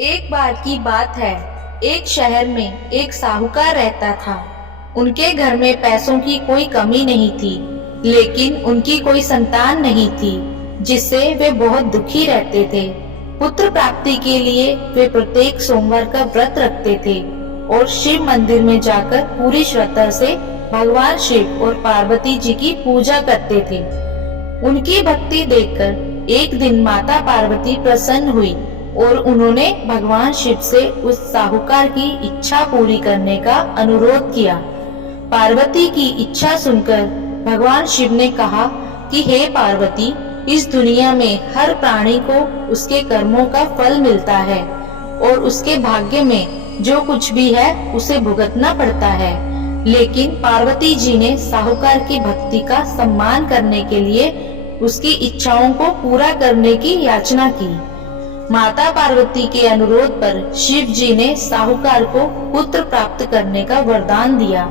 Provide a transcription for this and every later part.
एक बार की बात है, एक शहर में एक साहूकार रहता था। उनके घर में पैसों की कोई कमी नहीं थी, लेकिन उनकी कोई संतान नहीं थी, जिससे वे बहुत दुखी रहते थे। पुत्र प्राप्ति के लिए वे प्रत्येक सोमवार का व्रत रखते थे और शिव मंदिर में जाकर पूरी श्रद्धा से भगवान शिव और पार्वती जी की पूजा करते थे। उनकी भक्ति देखकर एक दिन माता पार्वती प्रसन्न हुई और उन्होंने भगवान शिव से उस साहूकार की इच्छा पूरी करने का अनुरोध किया। पार्वती की इच्छा सुनकर भगवान शिव ने कहा कि हे पार्वती, इस दुनिया में हर प्राणी को उसके कर्मों का फल मिलता है और उसके भाग्य में जो कुछ भी है उसे भुगतना पड़ता है। लेकिन पार्वती जी ने साहूकार की भक्ति का सम्मान करने के लिए उसकी इच्छाओं को पूरा करने की याचना की। माता पार्वती के अनुरोध पर शिव जी ने साहूकार को पुत्र प्राप्त करने का वरदान दिया,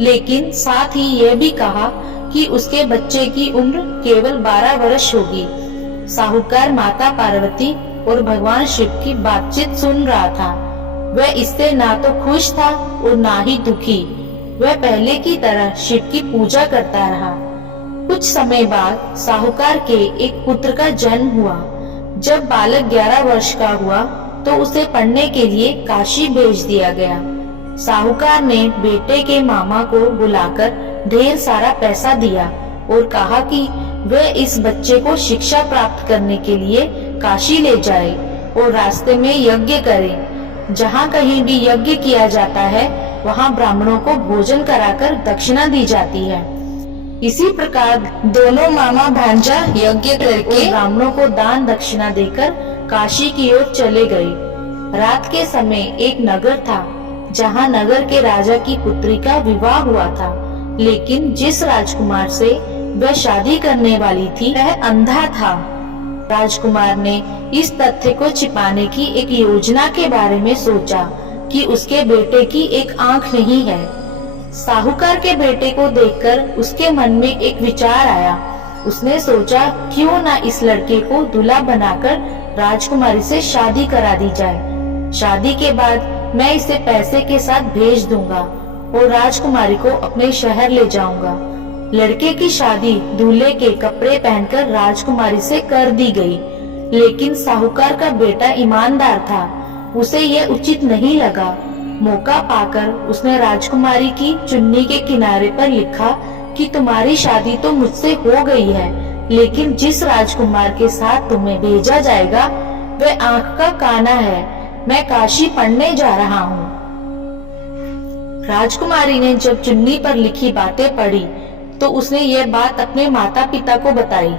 लेकिन साथ ही यह भी कहा कि उसके बच्चे की उम्र केवल 12 वर्ष होगी। साहूकार माता पार्वती और भगवान शिव की बातचीत सुन रहा था। वह इससे ना तो खुश था और ना ही दुखी। वह पहले की तरह शिव की पूजा करता रहा। कुछ समय बाद साहूकार के एक पुत्र का जन्म हुआ। जब बालक 11 वर्ष का हुआ तो उसे पढ़ने के लिए काशी भेज दिया गया। साहूकार ने बेटे के मामा को बुलाकर ढेर सारा पैसा दिया और कहा कि वह इस बच्चे को शिक्षा प्राप्त करने के लिए काशी ले जाए और रास्ते में यज्ञ करे। जहाँ कहीं भी यज्ञ किया जाता है वहाँ ब्राह्मणों को भोजन कराकर दक्षिणा दी जाती है। इसी प्रकार दोनों मामा भांजा यज्ञ करके ब्राह्मणों को दान दक्षिणा देकर काशी की ओर चले गए। रात के समय एक नगर था जहाँ नगर के राजा की पुत्री का विवाह हुआ था, लेकिन जिस राजकुमार से वह शादी करने वाली थी वह अंधा था। राजकुमार ने इस तथ्य को छिपाने की एक योजना के बारे में सोचा कि उसके बेटे की एक आंख नहीं है। साहूकार के बेटे को देखकर उसके मन में एक विचार आया। उसने सोचा क्यों ना इस लड़के को दूल्हा बनाकर राजकुमारी से शादी करा दी जाए। शादी के बाद मैं इसे पैसे के साथ भेज दूंगा और राजकुमारी को अपने शहर ले जाऊंगा। लड़के की शादी दूल्हे के कपड़े पहनकर राजकुमारी से कर दी गई, लेकिन साहूकार का बेटा ईमानदार था। उसे यह उचित नहीं लगा। मौका पाकर उसने राजकुमारी की चुन्नी के किनारे पर लिखा कि तुम्हारी शादी तो मुझसे हो गई है, लेकिन जिस राजकुमार के साथ तुम्हें भेजा जाएगा वह आंख का काना है। मैं काशी पढ़ने जा रहा हूँ। राजकुमारी ने जब चुन्नी पर लिखी बातें पढ़ी तो उसने यह बात अपने माता पिता को बताई।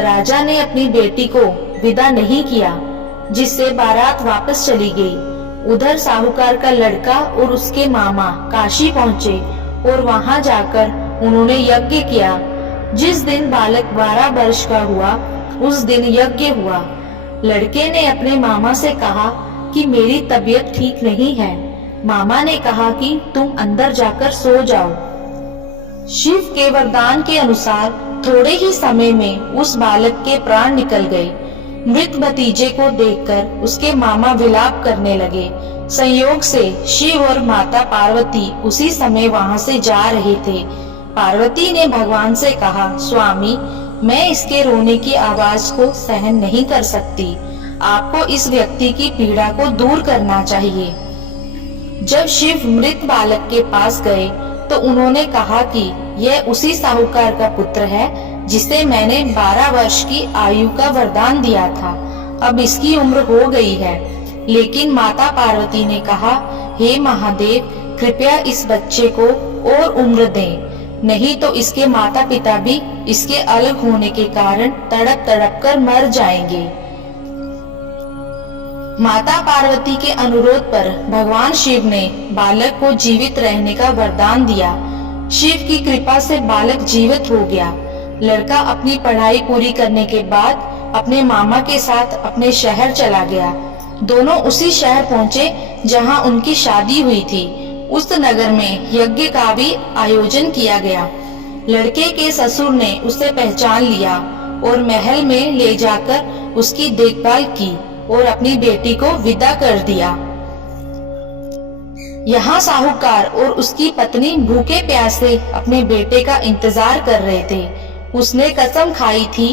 राजा ने अपनी बेटी को विदा नहीं किया, जिससे बारात वापस चली गई। उधर साहूकार का लड़का और उसके मामा काशी पहुँचे और वहाँ जाकर उन्होंने यज्ञ किया। जिस दिन बालक 12 वर्ष का हुआ उस दिन यज्ञ हुआ। लड़के ने अपने मामा से कहा कि मेरी तबीयत ठीक नहीं है। मामा ने कहा कि तुम अंदर जाकर सो जाओ। शिव के वरदान के अनुसार थोड़े ही समय में उस बालक के प्राण निकल गए। मृत भतीजे को देखकर उसके मामा विलाप करने लगे। संयोग से शिव और माता पार्वती उसी समय वहां से जा रहे थे। पार्वती ने भगवान से कहा, स्वामी, मैं इसके रोने की आवाज को सहन नहीं कर सकती। आपको इस व्यक्ति की पीड़ा को दूर करना चाहिए। जब शिव मृत बालक के पास गए तो उन्होंने कहा कि यह उसी साहूकार का पुत्र है जिसे मैंने 12 वर्ष की आयु का वरदान दिया था। अब इसकी उम्र हो गई है। लेकिन माता पार्वती ने कहा, हे महादेव, कृपया इस बच्चे को और उम्र दें, नहीं तो इसके माता पिता भी इसके अलग होने के कारण तड़प तड़प कर मर जाएंगे। माता पार्वती के अनुरोध पर भगवान शिव ने बालक को जीवित रहने का वरदान दिया। शिव की कृपा से बालक जीवित हो गया। लड़का अपनी पढ़ाई पूरी करने के बाद अपने मामा के साथ अपने शहर चला गया। दोनों उसी शहर पहुँचे जहाँ उनकी शादी हुई थी। उस नगर में यज्ञ का भी आयोजन किया गया। लड़के के ससुर ने उसे पहचान लिया और महल में ले जाकर उसकी देखभाल की और अपनी बेटी को विदा कर दिया। यहाँ साहूकार और उसकी पत्नी भूखे प्यासे अपने बेटे का इंतजार कर रहे थे। उसने कसम खाई थी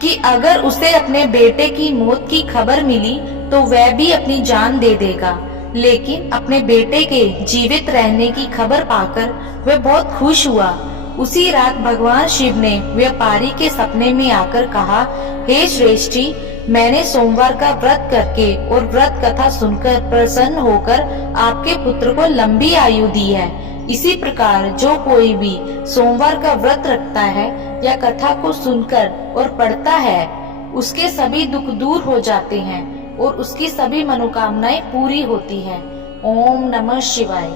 कि अगर उसे अपने बेटे की मौत की खबर मिली तो वह भी अपनी जान दे देगा। लेकिन अपने बेटे के जीवित रहने की खबर पाकर वह बहुत खुश हुआ। उसी रात भगवान शिव ने व्यापारी के सपने में आकर कहा, हे श्रेष्ठी, मैंने सोमवार का व्रत करके और व्रत कथा सुनकर प्रसन्न होकर आपके पुत्र को लंबी आयु दी है। इसी प्रकार जो कोई भी सोमवार का व्रत रखता है या कथा को सुनकर और पढ़ता है, उसके सभी दुख दूर हो जाते हैं और उसकी सभी मनोकामनाएं पूरी होती हैं। ओम नमः शिवाय।